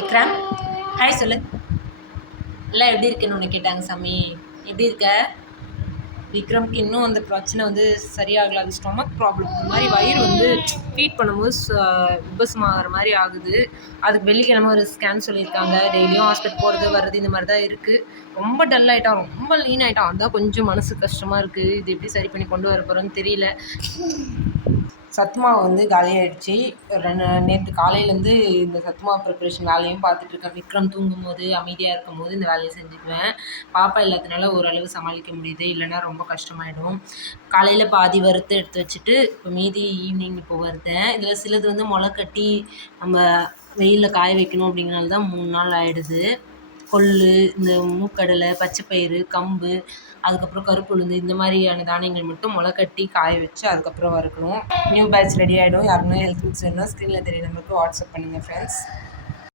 Vikram hi சொல்லு. எல்லாம் எப்படி இருக்குன்னு ஒன்று கேட்டாங்க சாமி. எப்படி இருக்க? விக்ரம்க்கு இன்னும் அந்த பிரச்சனை வந்து சரியாகல. அது ஸ்டொமக் ப்ராப்ளம். இந்த மாதிரி வயிறு வந்து ஃபீட் பண்ணும்போது உபசமாகிற மாதிரி ஆகுது. அதுக்கு வெள்ளிக்கிழமை ஒரு ஸ்கேன் சொல்லியிருக்காங்க. டெய்லியும் ஹாஸ்பிட்டல் போகிறது வர்றது இந்த மாதிரி தான் இருக்குது. ரொம்ப டல் ஆகிட்டான், ரொம்ப லீன் ஆகிட்டான். அதுதான் கொஞ்சம் மனசு கஷ்டமாக இருக்குது. இது எப்படி சரி பண்ணி கொண்டு வர போகிறோன்னு தெரியல. சத்துமாவு வந்து காலியாகிடுச்சு. நேற்று காலையிலேருந்து இந்த சத்துமாவு ப்ரிப்ரேஷன் வேலையும் பார்த்துட்ருக்கேன். விக்ரம் தூங்கும்போது அமைதியாக இருக்கும்போது இந்த வேலையை செஞ்சுக்குவேன். பாப்பா இல்லாதனால ஓரளவு சமாளிக்க முடியுது, இல்லைன்னா ரொம்ப கஷ்டமாயிடும். காலையில் பாதி வறுத்து எடுத்து வச்சுட்டு இப்போ மீதி ஈவினிங் இப்போ வறுத்தேன். இதில் சிலது வந்து முளை கட்டி நம்ம வெயிலில் காய வைக்கணும் அப்படிங்கிறனால தான் 3 நாள் ஆகிடுது. கொள்ளு, இந்த மூக்கடலை, பச்சைப்பயிறு, கம்பு, அதுக்கப்புறம் கருப்புளுந்து இந்த மாதிரியான தானியங்கள் மட்டும் முளை கட்டி காய வச்சு அதுக்கப்புறம் வறுக்கணும். நியூ பேட்ச் ரெடி ஆகிடும். யாருன்னா ஹெல்த் டிப்ஸ் வேணும்னா ஸ்க்ரீனில் தெரிய நம்பருக்கு வாட்ஸ்அப் பண்ணுங்கள் ஃப்ரெண்ட்ஸ்.